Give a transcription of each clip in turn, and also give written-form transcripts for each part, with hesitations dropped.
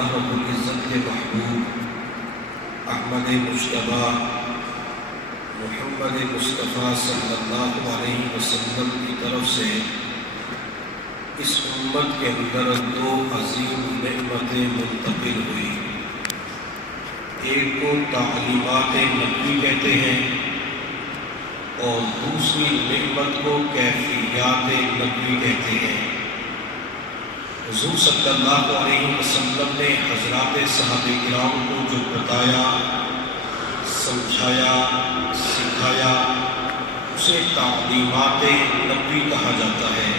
اللہ رب العزت کے محبوب احمد مجتبیٰ محمد مصطفیٰ صلی اللہ علیہ وسلم کی طرف سے اس امت کے اندر دو عظیم نعمتیں منتقل ہوئی۔ ایک کو تعلیمات نبوی کہتے ہیں اور دوسری نعمت کو کیفیات نبوی کہتے ہیں۔ حضور صلی اللہ علیہ وسلم نے حضرات صحابہ کرام کو جو بتایا، سمجھایا، سکھایا، اسے تعلیمات نبوی کہا جاتا ہے۔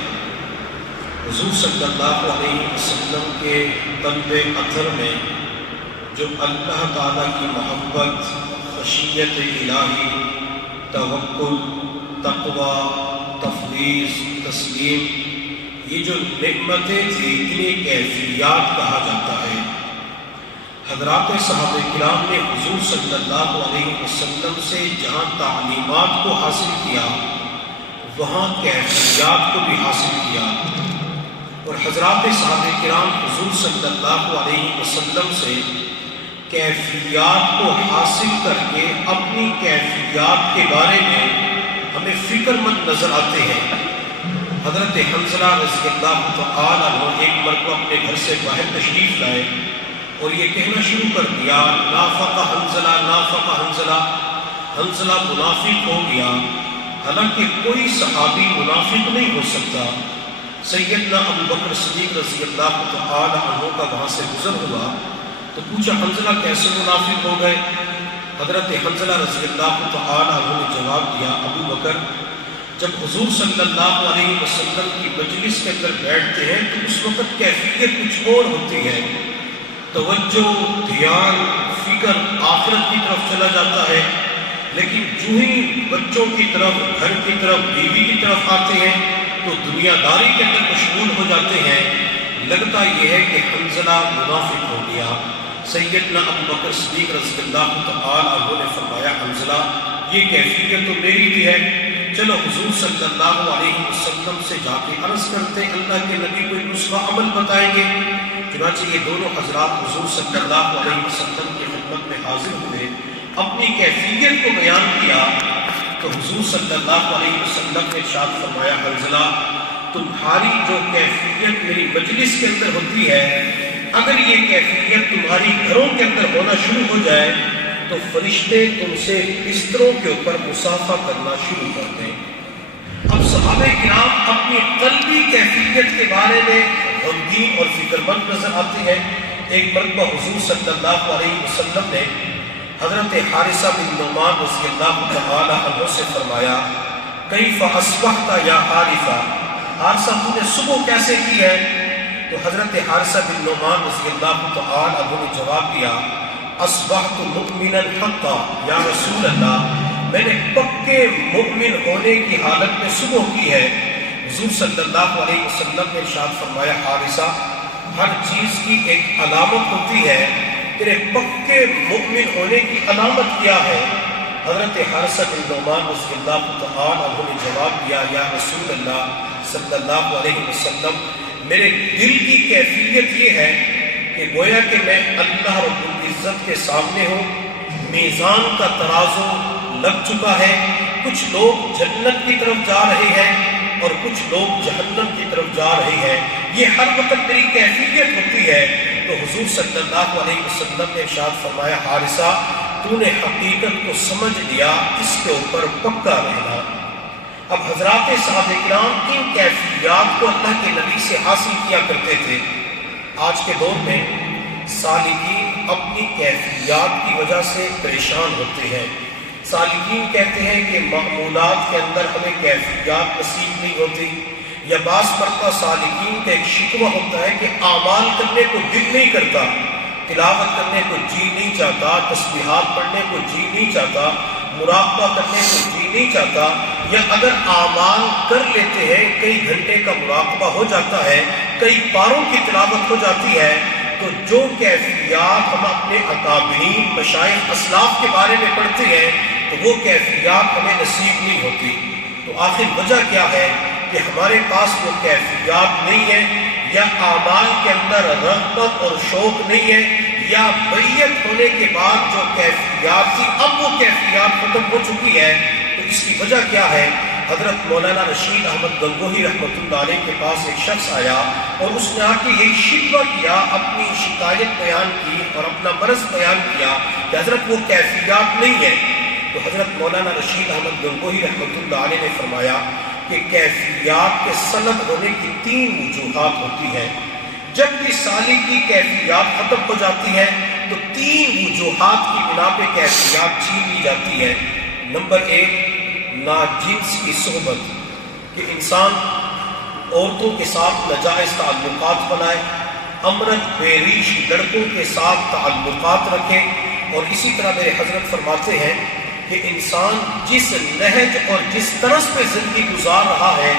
حضور صلی اللہ علیہ وسلم کے طلب اثر میں جو اللہ تعالیٰ کی محبت، خشیت الہی، توکل، تقوی، تفویض، تسلیم، یہ جو نعمتیں تھیں انہیں کیفیات کہا جاتا ہے۔ حضرات صحابہ کرام نے حضور صلی اللہ علیہ وسلم سے جہاں تعلیمات کو حاصل کیا وہاں کیفیات کو بھی حاصل کیا، اور حضرات صحابہ کرام حضور صلی اللہ علیہ وسلم سے کیفیات کو حاصل کر کے اپنی کیفیات کے بارے میں ہمیں فکر مند نظر آتے ہیں۔ حضرت حنظلہ رضی اللہ تعالیٰ عنہ ایک مرتبہ اپنے گھر سے باہر تشریف لائے اور یہ کہنا شروع کر دیا، نافق حنظلہ، نافق حنظلہ، حنظلہ منافق ہو گیا۔ حالانکہ کوئی صحابی منافق نہیں ہو سکتا۔ سیدنا ابو بکر صدیق رضی اللہ تعالیٰ عنہ کا وہاں سے گزر ہوا تو پوچھا حنظلہ کیسے منافق ہو گئے؟ حضرت حنظلہ رضی اللہ تعالیٰ عنہ نے جواب دیا، ابو بکر جب حضور صلی اللہ علیہ وسلم کی مجلس کے اندر بیٹھتے ہیں تو اس وقت کیفیت کچھ اور ہوتی ہے، توجہ، دھیان، فکر آخرت کی طرف چلا جاتا ہے، لیکن جو ہی بچوں کی طرف، گھر کی طرف، بیوی کی طرف آتے ہیں تو دنیا داری کے اندر مشغول ہو جاتے ہیں۔ لگتا یہ ہے کہ حنظلہ منافق ہو گیا۔ سیدنا ابو بکر صدیق رضی اللہ تعالیٰ عنہ نے فرمایا، حنظلہ یہ کیفیت تو میری بھی ہے، چلو حضور صلی اللہ علیہ وسلم سے جا کے عرض کرتے ہیں، اللہ کے نبی کوئی نسخہ عمل بتائیں گے۔ چنانچہ یہ دونوں حضرات حضور صلی اللہ علیہ وسلم کی خدمت میں حاضر ہوئے، اپنی کیفیت کو بیان کیا تو حضور صلی اللہ علیہ وسلم نے ارشاد فرمایا، حنظلہ تمہاری جو کیفیت میری مجلس کے اندر ہوتی ہے، اگر یہ کیفیت تمہاری گھروں کے اندر ہونا شروع ہو جائے تو فرشتے تم سے بستروں کے اوپر مصافحہ کرنا شروع کر دیں۔ اب صحابہ کرام اپنی قلبی کیفیت کے بارے میں غمگین اور فکر مند نظر آتے ہیں۔ ایک مرتبہ حضور صلی اللہ علیہ وسلم نے حضرت حارثہ بن نعمان رضی اللہ تعالی عنہ سے فرمایا، کیف اصبحت یا حارثہ، حارثہ تو نے صبح کیسے کی ہے؟ تو حضرت حارثہ بن نعمان رضی اللہ تعالی عنہ نے جواب دیا، اصبحت مؤمنا حقا یا رسول اللہ، میں نے پکے مؤمن ہونے کی حالت میں صبح کی ہے۔ حضور صلی اللہ علیہ وسلم نے ارشاد فرمایا، حارثہ ہر چیز کی ایک علامت ہوتی ہے، تیرے پکے مؤمن ہونے کی علامت کیا ہے؟ حضرت حارثہ بن نعمان رضی اللہ تعالی عنہ نے جواب دیا، یا رسول اللہ صلی اللہ علیہ وسلم، میرے دل کی کیفیت یہ ہے کہ گویا کہ میں اللہ رب العزت کے سامنے ہوں، میزان کا ترازو لگ چکا ہے، کچھ لوگ جنت کی طرف جا رہے ہیں اور کچھ لوگ جہنم کی طرف جا رہے ہیں، یہ ہر وقت میری کیفیت ہوتی ہے۔ تو حضور صلی اللہ علیہ وسلم نے ارشاد فرمایا، حارثہ تو نے حقیقت کو سمجھ لیا، اس کے اوپر پکا رہنا۔ اب حضرات صحابہ کرام ان کیفیات کو اللہ کے نبی سے حاصل کیا کرتے تھے۔ آج کے دور میں سالکین اپنی کیفیات کی وجہ سے پریشان ہوتے ہیں۔ سالکین کہتے ہیں کہ معمولات کے اندر ہمیں کیفیات نصیب نہیں ہوتی، یا بعض مرتبہ سالکین کا ایک شکوہ ہوتا ہے کہ اعمال کرنے کو دل نہیں کرتا، تلاوت کرنے کو جی نہیں چاہتا، تسبیحات پڑھنے کو جی نہیں چاہتا، مراقبہ کرنے کو جی نہیں چاہتا، یا اگر اعمال کر لیتے ہیں، کئی گھنٹے کا مراقبہ ہو جاتا ہے، کئی پاروں کی تلاوت ہو جاتی ہے، تو جو کیفیات ہم اپنے اکابرین مشائخ اسلاف کے بارے میں پڑھتے ہیں تو وہ کیفیات ہمیں نصیب نہیں ہوتی۔ تو آخر وجہ کیا ہے کہ ہمارے پاس وہ کیفیات نہیں ہے، یا اعمال کے اندر رغبت اور شوق نہیں ہے، یا بیعت ہونے کے بعد جو کیفیات تھی اب وہ کیفیات ختم ہو چکی ہے، تو اس کی وجہ کیا ہے؟ حضرت مولانا رشید احمد گنگوہی رحمۃ اللہ علیہ کے پاس ایک شخص آیا اور اس نے آ کے یہی شکوہ کیا، اپنی شکایت بیان کی اور اپنا مرض بیان کیا کہ حضرت وہ کیفیات نہیں ہے۔ تو حضرت مولانا رشید احمد گنگوہی رحمۃ اللہ علیہ نے فرمایا کہ کیفیات کے سلب ہونے کی 3 وجوہات ہوتی ہیں۔ جب بھی سالک کی کیفیات ختم ہو جاتی ہے تو 3 وجوہات کی بنا پہ کیفیات چھین لی جاتی ہے۔ نمبر 1، ناجنس کی صحبت، کہ انسان عورتوں کے ساتھ ناجائز تعلقات بنائے، امرد بیریش لڑکوں کے ساتھ تعلقات رکھے، اور اسی طرح میرے حضرت فرماتے ہیں کہ انسان جس نہج اور جس طرز پہ زندگی گزار رہا ہے،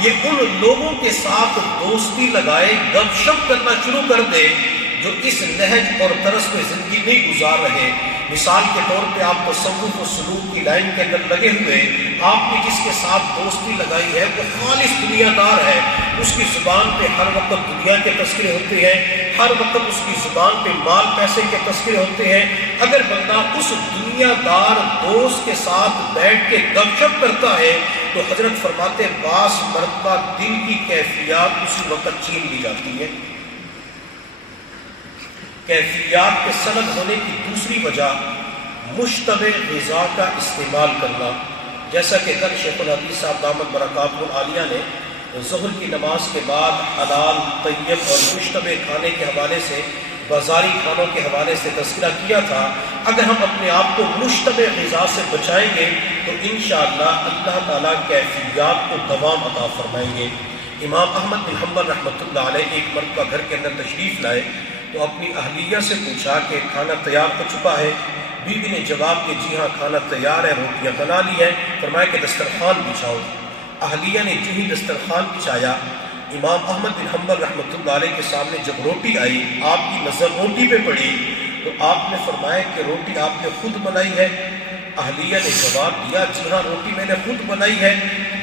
یہ ان لوگوں کے ساتھ دوستی لگائے، گپ شپ کرنا شروع کر دے جو اس نہج اور طرز پہ زندگی نہیں گزار رہے۔ مثال کے طور پہ آپ تصوف و سلوک کی لائن کے اندر لگے ہوئے، آپ نے جس کے ساتھ دوستی لگائی ہے وہ خالص دنیا دار ہے، اس کی زبان پہ ہر وقت دنیا کے تذکرے ہوتے ہیں، ہر وقت اس کی زبان پہ مال پیسے کے تذکرے ہوتے ہیں۔ اگر بندہ اس دنیا دار دوست کے ساتھ بیٹھ کے گپ شپ کرتا ہے تو حضرت فرماتے بعض مرتبہ دل کی کیفیات اسی وقت چھین لی جاتی ہے۔ کیفیات کے سلب ہونے کی دوسری وجہ مشتبہ غذا کا استعمال کرنا، جیسا کہ کل شیخ الحدیث صاحب دامت برکاتہ العالیہ نے ظہر کی نماز کے بعد حلال، طیب اور مشتبہ کھانے کے حوالے سے، بازاری کھانوں کے حوالے سے تذکرہ کیا تھا۔ اگر ہم اپنے آپ کو مشتبہ غذا سے بچائیں گے تو انشاءاللہ اللہ تعالیٰ کیفیات کو دوام عطا فرمائیں گے۔ امام احمد بن حنبل رحمۃ اللہ علیہ ایک مرتبہ گھر کے اندر تشریف لائے تو اپنی اہلیہ سے پوچھا کہ کھانا تیار ہو چکا ہے؟ بیوی نے جواب کہ جی ہاں کھانا تیار ہے، روٹیاں بنا لی ہے۔ فرمایا کہ دسترخوان بچھاؤ۔ اہلیہ نے جو ہی دسترخوان بچھایا، امام احمد بن حنبل رحمۃ اللہ علیہ کے سامنے جب روٹی آئی، آپ کی نظر روٹی پہ پڑی تو آپ نے فرمایا کہ روٹی آپ نے خود بنائی ہے؟ اہلیہ نے جواب دیا جی ہاں روٹی میں نے خود بنائی ہے،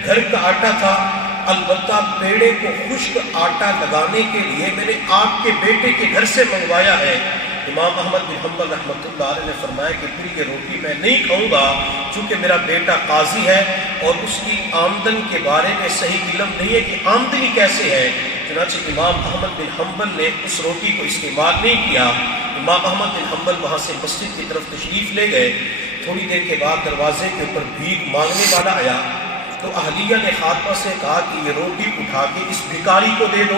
گھر کا آٹا تھا، البتہ پیڑے کو خشک آٹا لگانے کے لیے میں نے آپ کے بیٹے کے گھر سے منگوایا ہے۔ امام احمد بن حنبل رحمۃ اللہ علیہ نے فرمایا کہ پھر یہ روٹی میں نہیں کھاؤں گا، چونکہ میرا بیٹا قاضی ہے اور اس کی آمدن کے بارے میں صحیح علم نہیں ہے کہ آمدنی کیسے ہے۔ چنانچہ امام احمد بن حنبل نے اس روٹی کو استعمال نہیں کیا۔ امام احمد بن حنبل وہاں سے مسجد کی طرف تشریف لے گئے۔ تھوڑی دیر کے بعد دروازے کے اوپر بھیک مانگنے والا آیا تو اہلیہ نے خاتمہ سے کہا کہ یہ روٹی اٹھا کے اس بھکاری کو دے دو۔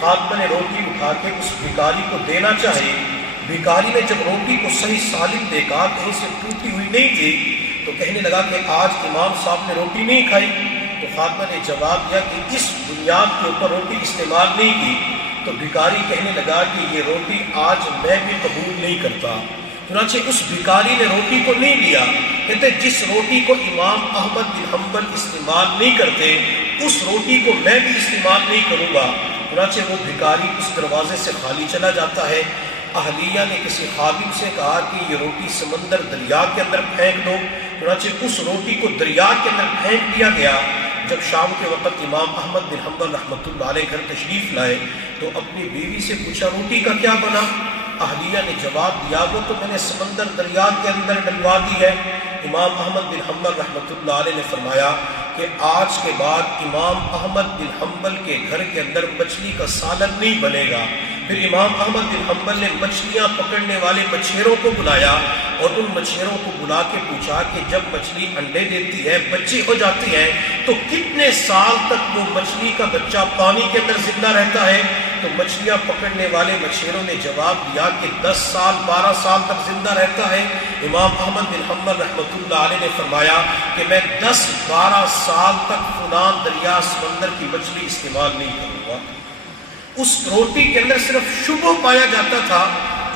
خاتمہ نے روٹی اٹھا کے اس بھکاری کو دینا چاہے، بھکاری نے جب روٹی کو صحیح سالم دیکھا، کہیں سے ٹوٹی ہوئی نہیں تھی، تو کہنے لگا کہ آج امام صاحب نے روٹی نہیں کھائی۔ تو خاتمہ نے جواب دیا کہ اس بنیاد کے اوپر روٹی استعمال نہیں کی۔ تو بھکاری کہنے لگا کہ یہ روٹی آج میں بھی قبول نہیں کرتا۔ چنانچہ اس بھکاری نے روٹی کو نہیں لیا، کہتے جس روٹی کو امام احمد بن حنبل استعمال نہیں کرتے اس روٹی کو میں بھی استعمال نہیں کروں گا۔ چنانچہ وہ بھکاری اس دروازے سے خالی چلا جاتا ہے۔ اہلیہ نے کسی خادم سے کہا کہ یہ روٹی سمندر دریا کے اندر پھینک دو۔ چنانچہ اس روٹی کو دریا کے اندر پھینک دیا گیا۔ جب شام کے وقت امام احمد بن حنبل رحمۃ اللہ علیہ گھر تشریف لائے تو اپنی بیوی سے پوچھا روٹی کا کیا بنا؟ اہلیہ نے جواب دیا وہ تو میں نے سمندر دریا کے اندر ڈلوا دی ہے۔ امام احمد بن حنبل رحمۃ اللہ علیہ نے فرمایا کہ آج کے بعد امام احمد بن حنبل کے گھر کے اندر مچھلی کا سالن نہیں بنے گا۔ پھر امام احمد بن حنبل نے مچھلیاں پکڑنے والے مچھیروں کو بلایا اور ان مچھیروں کو بلا کے پوچھا کہ جب مچھلی انڈے دیتی ہے، بچے ہو جاتی ہے، تو کتنے سال تک وہ مچھلی کا بچہ پانی کے اندر زندہ رہتا ہے؟ تو مچھلیاں پکڑنے والے مچھیروں نے جواب دیا کہ 10 سال 12 سال تک زندہ رہتا ہے۔ امام احمد بن حنبل رحمۃ اللہ علیہ نے فرمایا کہ میں 10-12 سال تک فلان دریا سمندر کی مچھلی استعمال نہیں کروں گا۔ اس روٹی کے اندر صرف شبہ پایا جاتا تھا،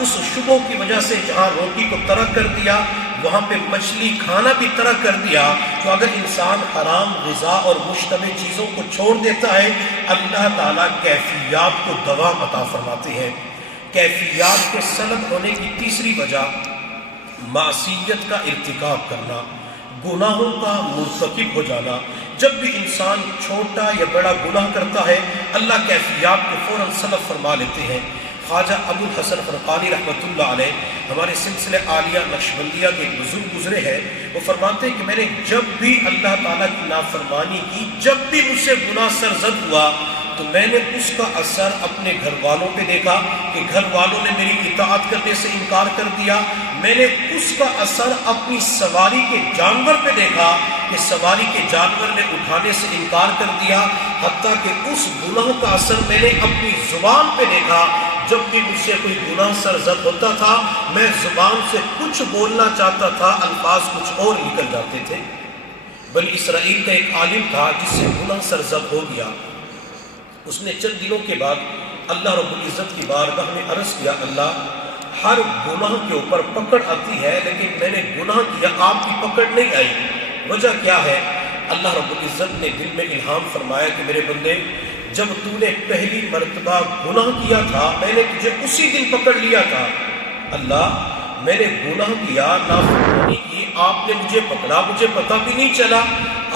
اس شبہ کی وجہ سے جہاں روٹی کو ترک کر دیا وہاں پہ مچھلی کھانا بھی ترک کر دیا۔ تو اگر انسان حرام غذا اور مشتبہ چیزوں کو چھوڑ دیتا ہے، اللہ تعالیٰ کیفیات کو دوام عطا فرماتے ہیں۔ کیفیات کے سلب ہونے کی تیسری وجہ معصیت کا ارتکاب کرنا، گناہوں کا مرتکب ہو جانا. جب بھی انسان چھوٹا یا بڑا گناہ کرتا ہے اللہ کیفیات کو فوراً سلب فرما لیتے ہیں. خواجہ ابو الحسن خرقانی رحمۃ اللہ علیہ ہمارے سلسلہ عالیہ نقشبندیہ کے ایک بزرگ گزرے ہیں. وہ فرماتے ہیں کہ میں نے جب بھی اللہ تعالیٰ کی نافرمانی کی، جب بھی مجھ سے گناہ سرزد ہوا تو میں نے اس کا اثر اپنے گھر والوں پہ دیکھا کہ گھر والوں نے میری اطاعت کرنے سے انکار کر دیا. میں نے اس کا اثر اپنی سواری کے جانور پہ دیکھا کہ سواری کے جانور نے اٹھانے سے انکار کر دیا. حتیٰ کہ اس گناہ کا اثر میں نے اپنی زبان پہ دیکھا. جب بھی مجھ سے کوئی گناہ سرزد ہوتا تھا میں زبان سے کچھ بولنا چاہتا تھا، الفاظ کچھ اور نکل جاتے تھے. بنی اسرائیل کا ایک عالم تھا جس سے گناہ سرزد ہو گیا. اس نے چند دنوں کے بعد اللہ رب العزت کی بارگاہ میں عرض کیا، اللہ ہر گناہ کے اوپر پکڑ آتی ہے لیکن میں نے گناہ کیا، آپ کی پکڑ نہیں آئی، وجہ کیا ہے؟ اللہ رب العزت نے دل میں الہام فرمایا کہ میرے بندے جب تو نے پہلی مرتبہ گناہ کیا تھا میں نے تجھے اسی دن پکڑ لیا تھا. اللہ میں نے گناہ کیا، نافرمانی کی، آپ نے مجھے پکڑا، مجھے پتہ بھی نہیں چلا،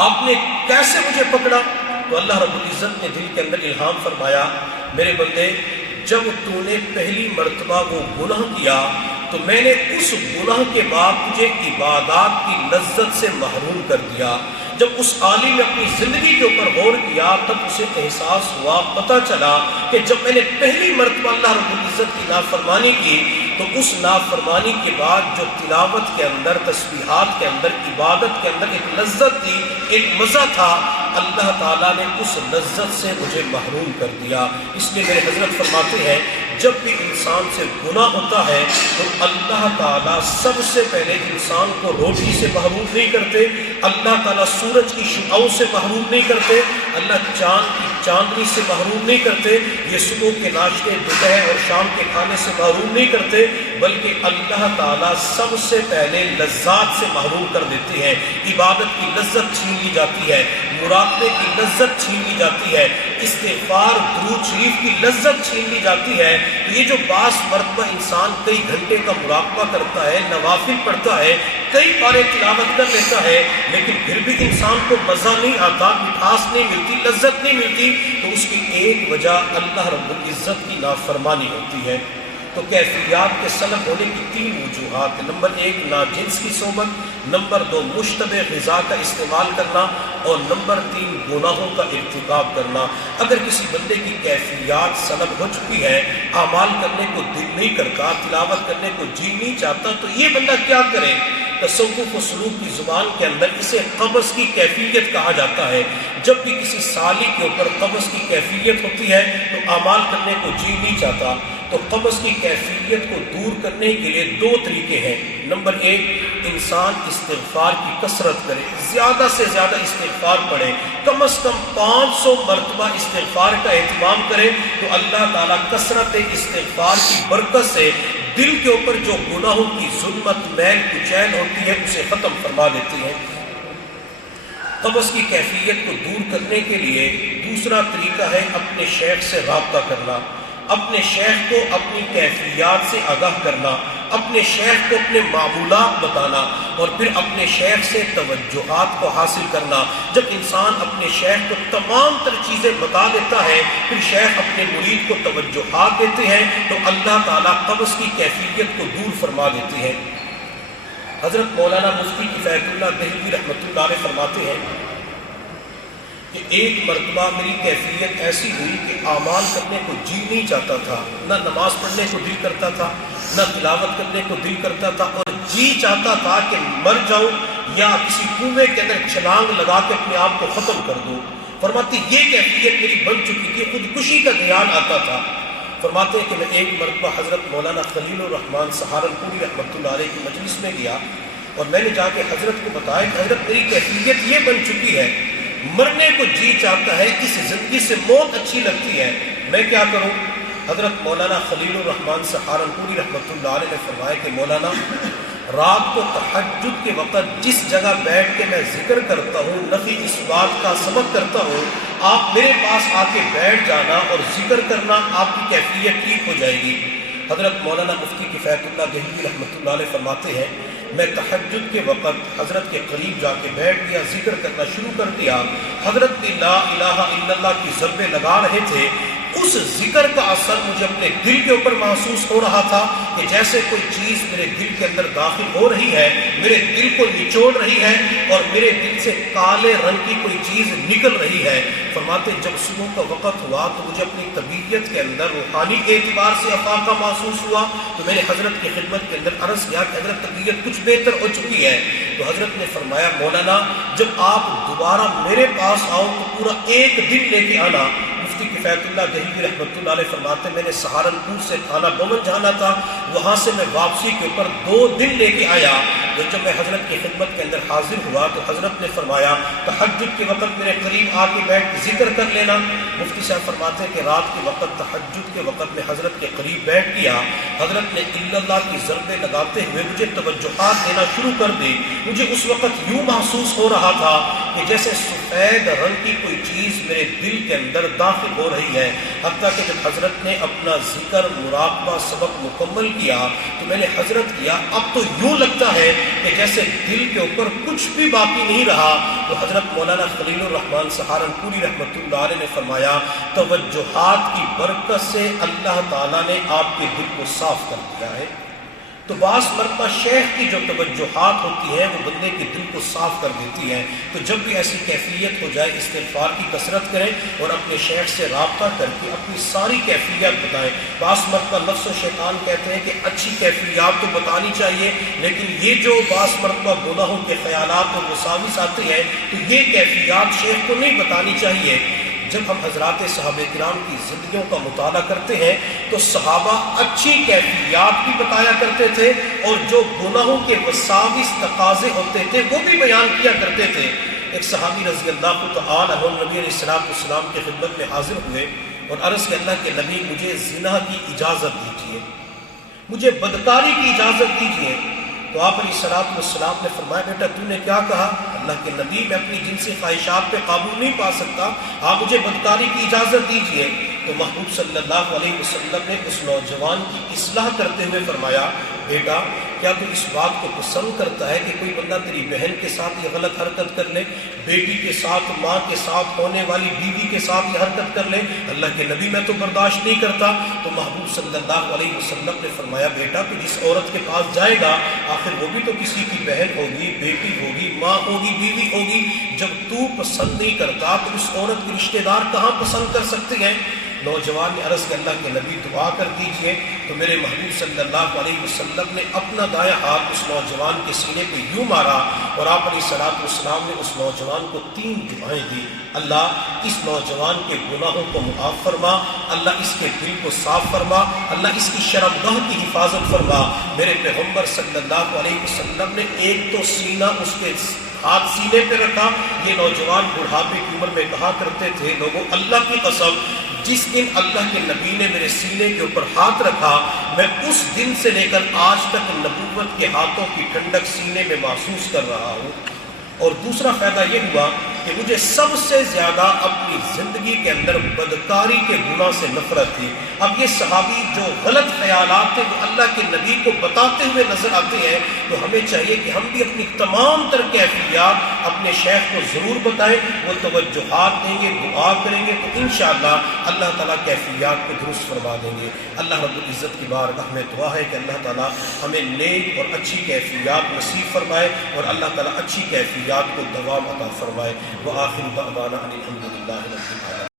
آپ نے کیسے مجھے پکڑا؟ تو اللہ رب العزت نے دل کے اندر الہام فرمایا، میرے بندے جب تو نے پہلی مرتبہ وہ گناہ کیا تو میں نے اس گناہ کے بعد تجھے عبادات کی لذت سے محروم کر دیا. جب اس عالم نے اپنی زندگی کے اوپر غور کیا تب اسے احساس ہوا، پتہ چلا کہ جب میں نے پہلی مرتبہ اللہ رب العزت کی نافرمانی کی تو اس نافرمانی کے بعد جو تلاوت کے اندر، تسبیحات کے اندر، عبادت کے اندر ایک لذت تھی، ایک مزہ تھا، اللہ تعالیٰ نے اس لذت سے مجھے محروم کر دیا. اس لیے میرے حضرت فرماتے ہیں جب بھی انسان سے گناہ ہوتا ہے تو اللہ تعالیٰ سب سے پہلے انسان کو روٹی سے محروم نہیں کرتے، اللہ تعالیٰ سورج کی شعاؤں سے محروم نہیں کرتے، اللہ چاند کی چاندنی سے محروم نہیں کرتے، یہ صبح کے ناشتے، دوپہر اور شام کے کھانے سے محروم نہیں کرتے، بلکہ اللہ تعالیٰ سب سے پہلے لذات سے محروم کر دیتے ہیں. عبادت کی لذت چھین لی جاتی ہے، مراقبے کی لذت چھین لی جاتی ہے، استغفار درود شریف کی لذت چھین لی جاتی ہے. یہ جو بعض مرتبہ انسان کئی گھنٹے کا مراقبہ کرتا ہے، نوافل پڑھتا ہے، کئی پارے تلاوت کر لیتا ہے، لیکن پھر بھی انسان کو مزہ نہیں آتا، مٹھاس نہیں ملتی، لذت نہیں ملتی، تو اس کی ایک وجہ اللہ رب العزت کی نافرمانی ہوتی ہے. تو کیفیات کے سلب ہونے کی 3 وجوہات ہیں. نمبر 1 ناجنس کی صحبت، نمبر 2 مشتبہ غذا کا استعمال کرنا، اور نمبر 3 گناہوں کا ارتکاب کرنا. اگر کسی بندے کی کیفیات سلب ہو چکی ہے، اعمال کرنے کو دل نہیں کرتا، تلاوت کرنے کو جی نہیں چاہتا، تو یہ بندہ کیا کرے؟ تصوف و سلوک کی زبان کے اندر اسے قبض کی کیفیت کہا جاتا ہے. جب بھی کسی سالی کے اوپر قبض کی کیفیت ہوتی ہے تو اعمال کرنے کو جی نہیں چاہتا. تو قبض کی کیفیت کو دور کرنے کے لیے 2 طریقے ہیں. نمبر 1 انسان استغفار کی کثرت کرے، زیادہ سے زیادہ استغفار پڑھے، کم از کم 500 مرتبہ استغفار کا اہتمام کرے تو اللہ تعالیٰ کثرت استغفار کی برکت سے دل کے اوپر جو گناہوں کی ظلمت، میل کچیل ہوتی ہے اسے ختم فرما دیتی ہے. قبض کی کیفیت کو دور کرنے کے لیے دوسرا طریقہ ہے اپنے شیخ سے رابطہ کرنا، اپنے شیخ کو اپنی کیفیات سے آگاہ کرنا، اپنے شیخ کو اپنے معمولات بتانا، اور پھر اپنے شیخ سے توجہات کو حاصل کرنا. جب انسان اپنے شیخ کو تمام تر چیزیں بتا دیتا ہے پھر شیخ اپنے مرید کو توجہات دیتے ہیں تو اللہ تعالیٰ قبض کی کیفیت کو دور فرما دیتے ہیں. حضرت مولانا مفتی کفایت اللہ دہلوی رحمۃ اللہ علیہ فرماتے ہیں کہ ایک مرتبہ میری کیفیت ایسی ہوئی کہ اعمال کرنے کو جی نہیں چاہتا تھا، نہ نماز پڑھنے کو دل کرتا تھا، نہ تلاوت کرنے کو دل کرتا تھا، اور جی چاہتا تھا کہ مر جاؤں یا کسی کنویں کے اندر چھلانگ لگا کے اپنے آپ کو ختم کر دوں. فرماتے یہ کیفیت میری بن چکی تھی، خودکشی کا دھیان آتا تھا. فرماتے ہیں کہ میں ایک مرتبہ حضرت مولانا خلیل الرحمان سہارنپوری رحمۃ اللہ علیہ کی مجلس میں گیا اور میں نے جا کے حضرت کو بتایا کہ حضرت میری کیفیت یہ بن چکی ہے، مرنے کو جی چاہتا ہے، اس زندگی سے موت اچھی لگتی ہے، میں کیا کروں؟ حضرت مولانا خلیل الرحمان سہارنپوری رحمۃ اللہ علیہ نے فرمایا کہ مولانا رات کو تہجد کے وقت جس جگہ بیٹھ کے میں ذکر کرتا ہوں، نفی اس بات کا سبق کرتا ہوں، آپ میرے پاس آ کے بیٹھ جانا اور ذکر کرنا، آپ کی کیفیت ٹھیک ہو جائے گی. حضرت مولانا مفتی کفایت اللہ دہلوی رحمۃ اللہ علیہ فرماتے ہیں میں تہجد کے وقت حضرت کے قریب جا کے بیٹھ گیا، ذکر کرنا شروع کر دیا۔ حضرت بھی لا الہ الا اللہ کی ضربیں لگا رہے تھے۔ اس ذکر کا اثر مجھے اپنے دل کے اوپر محسوس ہو رہا تھا کہ جیسے کوئی چیز میرے دل کے اندر داخل ہو رہی ہے، میرے دل کو نچوڑ رہی ہے اور میرے دل سے کالے رنگ کی کوئی چیز نکل رہی ہے۔ فرماتے جب صبح کا وقت ہوا تو مجھے اپنی طبیعت کے اندر روحانی اعتبار سے افاقہ محسوس ہوا، تو میں نے حضرت کی خدمت کے اندر عرض کیا کہ حضرت طبیعت کچھ بہتر ہو چکی ہے۔ تو حضرت نے فرمایا مولانا جب آپ دوبارہ میرے پاس آؤ تو پورا ایک دن لے کے آنا۔ مفتی کفایت اللہ دہلوی رحمۃ اللہ علیہ فرماتے میں نے سہارنپور سے تھانہ بمن جانا تھا، وہاں سے میں واپسی کے اوپر 2 دن لے کے آیا۔ تو جب میں حضرت کی خدمت کے اندر حاضر ہوا تو حضرت نے فرمایا تہجد کے وقت میرے قریب آ کے بیٹھ ذکر کر لینا۔ مفتی صاحب فرماتے ہیں کہ رات کے وقت تہجد کے وقت میں حضرت کے قریب بیٹھ گیا۔ حضرت نے الا اللہ کی ضربیں لگاتے ہوئے مجھے توجہات دینا شروع کر دی۔ مجھے اس وقت یوں محسوس ہو رہا تھا کہ جیسے سفید رنگ کی کوئی چیز میرے دل کے اندر داخل ہو رہی ہے۔ حتیٰ کہ جب حضرت نے اپنا ذکر مراقبہ سبق مکمل کیا تو میں نے حضرت کیا اب تو یوں لگتا ہے کہ جیسے دل کے اوپر کچھ بھی باقی نہیں رہا۔ تو حضرت مولانا خلیل الرحمن سہارنپوری رحمۃ اللہ علیہ نے فرمایا توجہات کی برکت سے اللہ تعالیٰ نے آپ کے دل کو صاف کر دیا ہے۔ تو بعض مرتبہ شیخ کی جو توجہات ہوتی ہیں وہ بندے کے دل کو صاف کر دیتی ہیں۔ تو جب بھی ایسی کیفیت ہو جائے استغفار کی کثرت کریں اور اپنے شیخ سے رابطہ کر کے اپنی ساری کیفیت بتائیں۔ بعض مرتبہ نفس و شیطان کہتے ہیں کہ اچھی کیفیات تو بتانی چاہیے، لیکن یہ جو بعض مرتبہ گناہوں کے خیالات اور وساوس آتے ہیں تو یہ کیفیات شیخ کو نہیں بتانی چاہیے۔ جب ہم حضرات صحابہ کرام کی زندگیوں کا مطالعہ کرتے ہیں تو صحابہ اچھی کیفیات بھی بتایا کرتے تھے اور جو گناہوں کے وساوس تقاضے ہوتے تھے وہ بھی بیان کیا کرتے تھے۔ ایک صحابی رضی اللہ تعالی عنہ نبی علیہ السلام کی خدمت میں حاضر ہوئے اور عرض کہ اللہ کے نبی مجھے زنا کی اجازت دیجیے، مجھے بدکاری کی اجازت دیجیے۔ تو آپ علیہ السلام نے فرمایا بیٹا تو نے کیا کہا؟ اللہ کے نبی میں اپنی جنسی خواہشات پہ قابو نہیں پا سکتا، آپ مجھے بدکاری کی اجازت دیجیے۔ تو محبوب صلی اللہ علیہ وسلم نے اس نوجوان کی اصلاح کرتے ہوئے فرمایا بیٹا کیا تو اس بات کو پسند کرتا ہے کہ کوئی بندہ تیری بہن کے ساتھ یہ غلط حرکت کر لے، بیٹی کے ساتھ، ماں کے ساتھ، ہونے والی بیوی کے ساتھ یہ حرکت کر لے؟ اللہ کے نبی میں تو برداشت نہیں کرتا۔ تو محبوب صلی اللہ علیہ وسلم نے فرمایا بیٹا تو جس عورت کے پاس جائے گا آخر وہ بھی تو کسی کی بہن ہوگی، بیٹی ہوگی، ماں ہوگی، بیوی ہوگی۔ جب تو پسند نہیں کرتا تو اس عورت کے رشتہ دار کہاں پسند کر سکتے ہیں؟ نوجوان نے عرض کہ اللہ کے نبی دعا کر دیجئے۔ تو میرے محبوب صلی اللہ علیہ وسلم نے اپنا دایاں ہاتھ اس نوجوان کے سینے پہ یوں مارا اور آپ علیہ السلام نے اس نوجوان کو 3 دعائیں دی۔ اللہ اس نوجوان کے گناہوں کو معاف فرما، اللہ اس کے دل کو صاف فرما، اللہ اس کی شرمگاہ کی حفاظت فرما۔ میرے پیغمبر صلی اللہ علیہ وسلم نے ایک تو سینہ اس کے ہاتھ سینے پہ رکھا۔ یہ نوجوان بڑھاپے کی عمر میں کہا کرتے تھے لوگوں اللہ کی قسم جس دن اللہ کے نبی نے میرے سینے کے اوپر ہاتھ رکھا میں اس دن سے لے کر آج تک نبوت کے ہاتھوں کی ٹھنڈک سینے میں محسوس کر رہا ہوں۔ اور دوسرا فائدہ یہ ہوا کہ مجھے سب سے زیادہ اپنی زندگی کے اندر بدکاری کے گناہ سے نفرت تھی۔ اب یہ صحابی جو غلط خیالات تھے وہ اللہ کے نبی کو بتاتے ہوئے نظر آتے ہیں، تو ہمیں چاہیے کہ ہم بھی اپنی تمام تر کیفیات اپنے شیخ کو ضرور بتائیں، وہ توجہات دیں گے، دعا کریں گے تو انشاءاللہ اللہ تعالیٰ کیفیات کو درست فرما دیں گے۔ اللہ رب العزت کی بارگاہ میں دعا ہے کہ اللہ تعالیٰ ہمیں نیک اور اچھی کیفیات نصیب فرمائے اور اللہ تعالیٰ اچھی کیفیات کو دوام عطا فرمائے۔ وآخر دعوانا ان الحمد للہ رب العالمین۔